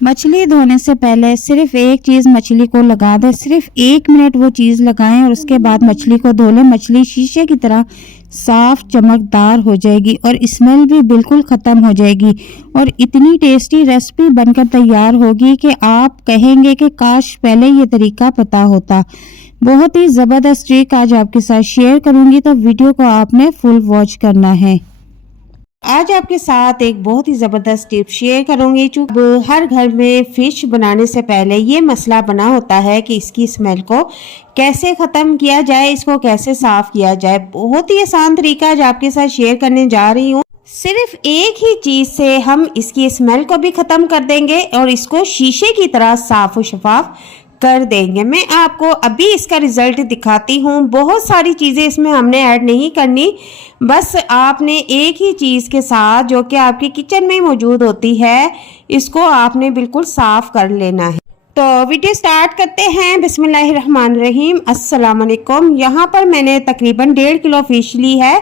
मछली धोने से पहले सिर्फ एक चीज़ मछली को लगा दें, सिर्फ 1 मिनट वो चीज़ लगाएं और उसके बाद मछली को धो लें। मछली शीशे की तरह साफ चमकदार हो जाएगी और स्मेल भी बिल्कुल ख़त्म हो जाएगी और इतनी टेस्टी रेसिपी बनकर तैयार होगी कि आप कहेंगे कि काश पहले ये तरीका पता होता। बहुत ही ज़बरदस्त ट्रिक आज आपके साथ शेयर करूँगी, तो वीडियो को आपने फुल वॉच करना है। आज आपके साथ एक बहुत ही ज़बरदस्त टिप शेयर करूंगी। चूँकि हर घर में फ़िश बनाने से पहले ये मसला बना होता है कि इसकी स्मेल को कैसे ख़त्म किया जाए, इसको कैसे साफ़ किया जाए। बहुत ही आसान तरीका आज आपके साथ शेयर करने जा रही हूँ। सिर्फ एक ही चीज़ से हम इसकी स्मेल को भी ख़त्म कर देंगे और इसको शीशे की तरह साफ़ और शफाफ कर देंगे। मैं आपको अभी इसका रिजल्ट दिखाती हूँ। बहुत सारी चीज़ें इसमें हमने ऐड नहीं करनी, बस आपने एक ही चीज़ के साथ जो कि आपकी किचन में मौजूद होती है, इसको आपने बिल्कुल साफ़ कर लेना है। तो वीडियो स्टार्ट करते हैं। बिस्मिल्लाहिर्रहमानिर्रहीम। अस्सलाम वालेकुम। यहाँ पर मैंने तकरीबन 1.5 किलो फ़िश ली है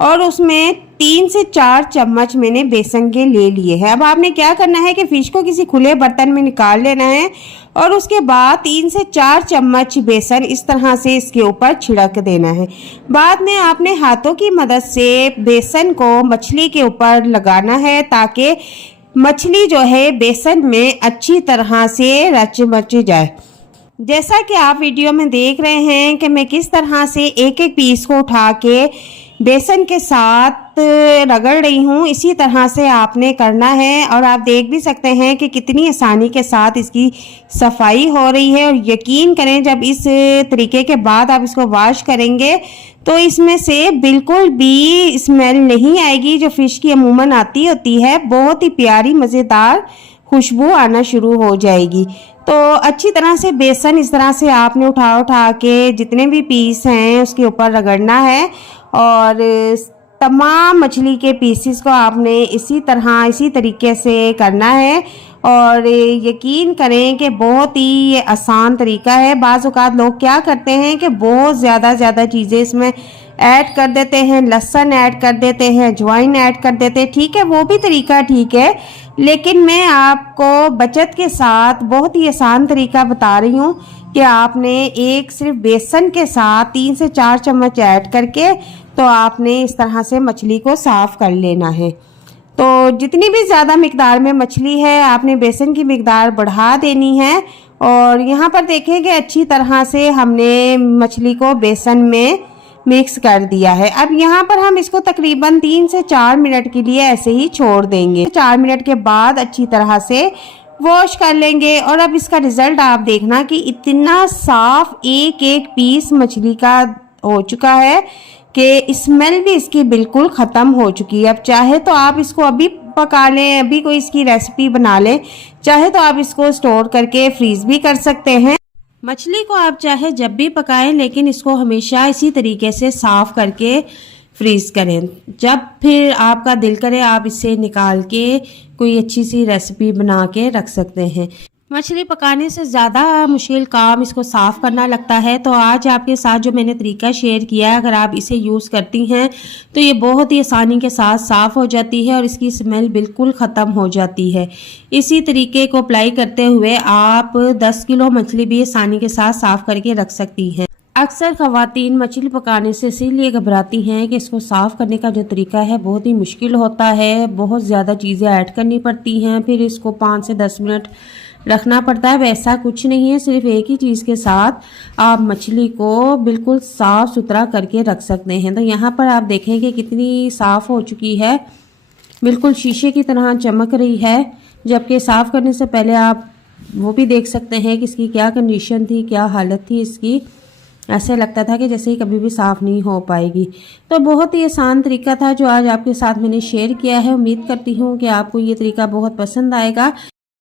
और उसमें 3 से 4 चम्मच मैंने बेसन के ले लिए हैं। अब आपने क्या करना है कि फ़िश को किसी खुले बर्तन में निकाल लेना है और उसके बाद 3 से 4 चम्मच बेसन इस तरह से इसके ऊपर छिड़क देना है। बाद में आपने हाथों की मदद से बेसन को मछली के ऊपर लगाना है ताकि मछली जो है बेसन में अच्छी तरह से रच मच जाए। जैसा कि आप वीडियो में देख रहे हैं कि मैं किस तरह से एक एक पीस को उठा के बेसन के साथ रगड़ रही हूँ, इसी तरह से आपने करना है। और आप देख भी सकते हैं कि कितनी आसानी के साथ इसकी सफाई हो रही है। और यकीन करें, जब इस तरीके के बाद आप इसको वॉश करेंगे तो इसमें से बिल्कुल भी स्मेल नहीं आएगी जो फ़िश की अमूमन आती होती है। बहुत ही प्यारी मज़ेदार खुशबू आना शुरू हो जाएगी। तो अच्छी तरह से बेसन इस तरह से आपने उठा के जितने भी पीस हैं उसके ऊपर रगड़ना है और तमाम मछली के पीसेस को आपने इसी तरीके से करना है। और यकीन करें कि बहुत ही आसान तरीका है। बाज़ औक़ात लोग क्या करते हैं कि बहुत ज़्यादा चीज़ें इसमें ऐड कर देते हैं, लहसुन ऐड कर देते हैं, अजवाइन ऐड कर देते हैं। ठीक है, वो भी तरीका ठीक है, लेकिन मैं आपको बचत के साथ बहुत ही आसान तरीका बता रही हूँ कि आपने एक सिर्फ बेसन के साथ 3 से 4 चम्मच ऐड करके तो आपने इस तरह से मछली को साफ़ कर लेना है। तो जितनी भी ज़्यादा मिकदार में मछली है आपने बेसन की मिकदार बढ़ा देनी है। और यहाँ पर देखें कि अच्छी तरह से हमने मछली को बेसन में मिक्स कर दिया है। अब यहाँ पर हम इसको तकरीबन 3 से 4 मिनट के लिए ऐसे ही छोड़ देंगे। 4 मिनट के बाद अच्छी तरह से वॉश कर लेंगे और अब इसका रिज़ल्ट आप देखना कि इतना साफ एक एक पीस मछली का हो चुका है कि स्मेल भी इसकी बिल्कुल ख़त्म हो चुकी है। अब चाहे तो आप इसको अभी पका लें, अभी कोई इसकी रेसिपी बना लें, चाहे तो आप इसको स्टोर करके फ्रीज़ भी कर सकते हैं। मछली को आप चाहे जब भी पकाएं, लेकिन इसको हमेशा इसी तरीके से साफ़ करके फ्रीज़ करें। जब फिर आपका दिल करे आप इसे निकाल के कोई अच्छी सी रेसिपी बना के रख सकते हैं। मछली पकाने से ज़्यादा मुश्किल काम इसको साफ़ करना लगता है। तो आज आपके साथ जो मैंने तरीका शेयर किया है, अगर आप इसे यूज़ करती हैं तो ये बहुत ही आसानी के साथ साफ़ हो जाती है और इसकी स्मेल बिल्कुल ख़त्म हो जाती है। इसी तरीके को अप्लाई करते हुए आप 10 किलो मछली भी आसानी के साथ साफ़ करके रख सकती हैं। अक्सर ख़वातीन मछली पकाने से इसीलिए घबराती हैं कि इसको साफ़ करने का जो तरीका है बहुत ही मुश्किल होता है, बहुत ज़्यादा चीज़ें ऐड करनी पड़ती हैं, फिर इसको 5 से 10 मिनट रखना पड़ता है। वैसा कुछ नहीं है, सिर्फ एक ही चीज़ के साथ आप मछली को बिल्कुल साफ़ सुथरा करके रख सकते हैं। तो यहाँ पर आप देखेंगे कितनी साफ़ हो चुकी है, बिल्कुल शीशे की तरह चमक रही है। जबकि साफ़ करने से पहले आप वो भी देख सकते हैं कि इसकी क्या कंडीशन थी, क्या हालत थी इसकी। ऐसे लगता था कि जैसे ही कभी भी साफ़ नहीं हो पाएगी। तो बहुत ही आसान तरीका था जो आज आपके साथ मैंने शेयर किया है। उम्मीद करती हूँ कि आपको ये तरीका बहुत पसंद आएगा।